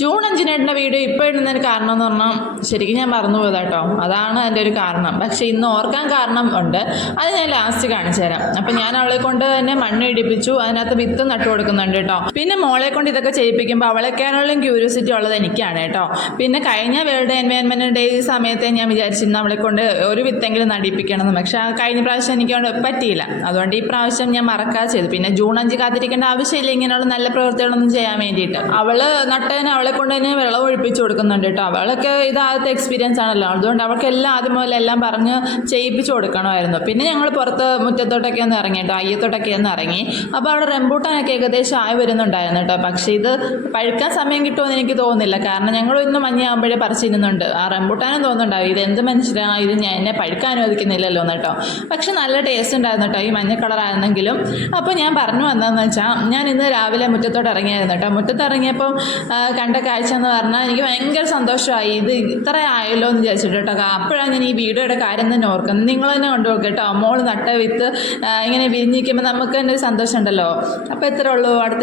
June 5 video ഇപ്പോൾ ഇടുന്നതിന് കാരണം എന്ന് പറഞ്ഞാൽ ശരിക്കും ഞാൻ മറന്നുപോയത് കേട്ടോ. അതാണ് എൻ്റെ ഒരു കാരണം. പക്ഷേ ഇന്ന് ഓർക്കാൻ കാരണം ഉണ്ട്. അത് ഞാൻ ലാസ്റ്റ് കാണിച്ചു തരാം. അപ്പം ഞാൻ അവളെ കൊണ്ട് തന്നെ മണ്ണ് ഇടിപ്പിച്ചു, അതിനകത്ത് വിത്ത് നട്ടു കൊടുക്കുന്നുണ്ട് കേട്ടോ. പിന്നെ മോളെ കൊണ്ട് ഇതൊക്കെ ചെയ്യിപ്പിക്കുമ്പോൾ അവളെക്കാളും ക്യൂരിയോസിറ്റി ഉള്ളത് എനിക്കാണ് കേട്ടോ. പിന്നെ കഴിഞ്ഞ വേൾഡ് എൻവയോൺമെൻറ്റ് ഡേ സമയത്തെ ഞാൻ വിചാരിച്ചിരുന്നു അവളെ കൊണ്ട് ഒരു വിത്തെങ്കിലും നടിപ്പിക്കണമെന്ന്. പക്ഷേ കഴിഞ്ഞ പ്രാവശ്യം എനിക്ക് പറ്റിയില്ല. അതുകൊണ്ട് ഈ പ്രാവശ്യം ഞാൻ മറക്കാതെ ചെയ്തു. പിന്നെ ജൂൺ 5 കാത്തിരിക്കേണ്ട ആവശ്യമില്ല ഇങ്ങനെയുള്ള നല്ല പ്രവൃത്തികളൊന്നും ചെയ്യാൻ വേണ്ടിയിട്ട്. അവള് നട്ടതിന് അവളെ കൊണ്ട് തന്നെ വെള്ളം ഒഴിപ്പിച്ച് കൊടുക്കുന്നുണ്ട് കേട്ടോ. അവളൊക്കെ ഇതാദ്യത്തെ എക്സ്പീരിയൻസ് ആണല്ലോ, അതുകൊണ്ട് അവൾക്കെല്ലാം ആദ്യം മുതൽ എല്ലാം പറഞ്ഞ് ചെയ്യിപ്പിച്ച് കൊടുക്കണമായിരുന്നു. പിന്നെ ഞങ്ങൾ പുറത്ത് മുറ്റത്തോട്ടൊക്കെ ഒന്ന് ഇറങ്ങി കേട്ടോ, അയ്യത്തോട്ടൊക്കെ ഒന്ന് ഇറങ്ങി. അപ്പോൾ അവിടെ റംബൂട്ടാനൊക്കെ ഏകദേശം ആയി വരുന്നുണ്ടായിരുന്നു കേട്ടോ. പക്ഷേ ഇത് പഴുക്കാൻ സമയം കിട്ടുമെന്ന് എനിക്ക് തോന്നുന്നില്ല. കാരണം ഞങ്ങൾ ഇന്ന് മഞ്ഞയാകുമ്പോഴേ പറിച്ചിരുന്നുണ്ട്. ആ റംബൂട്ടാനും തോന്നുന്നുണ്ടാവും ഇത് എന്ത് മനുഷ്യരാണ്, ഇത് ഞാൻ എന്നെ പഴുക്കാൻ അനുവദിക്കുന്നില്ലല്ലോ എന്ന് കേട്ടോ. പക്ഷെ നല്ല ടേസ്റ്റ് ഉണ്ടായിരുന്നു കേട്ടോ, ഈ മഞ്ഞ കളറായിരുന്നെങ്കിലും. അപ്പോൾ ഞാൻ പറഞ്ഞു വന്നതെന്ന് വെച്ചാൽ ഞാൻ ഇന്ന് രാവിലെ മുറ്റത്തോട്ട് ഇറങ്ങിയായിരുന്നു കേട്ടോ. മുറ്റത്ത് ഇറങ്ങിയപ്പോൾ കണ്ട കാഴ്ച എന്ന് പറഞ്ഞാൽ എനിക്ക് ഭയങ്കര സന്തോഷമായി. ഇത് ഇത്ര ആയല്ലോ എന്ന് വിചാരിച്ചിട്ട് കേട്ടോ. അപ്പോഴാണ് ഞാൻ ഈ വീഡിയോയുടെ കാര്യം തന്നെ ഓർക്കുന്നത്. നിങ്ങൾ തന്നെ കൊണ്ടുപോകും കേട്ടോ. മോള് നട്ട വിത്ത് ഇങ്ങനെ വിരിഞ്ഞിരിക്കുമ്പോൾ നമുക്ക് തന്നെ ഒരു സന്തോഷം ഉണ്ടല്ലോ. അപ്പോൾ ഇത്രേ ഉള്ളൂ. അടുത്ത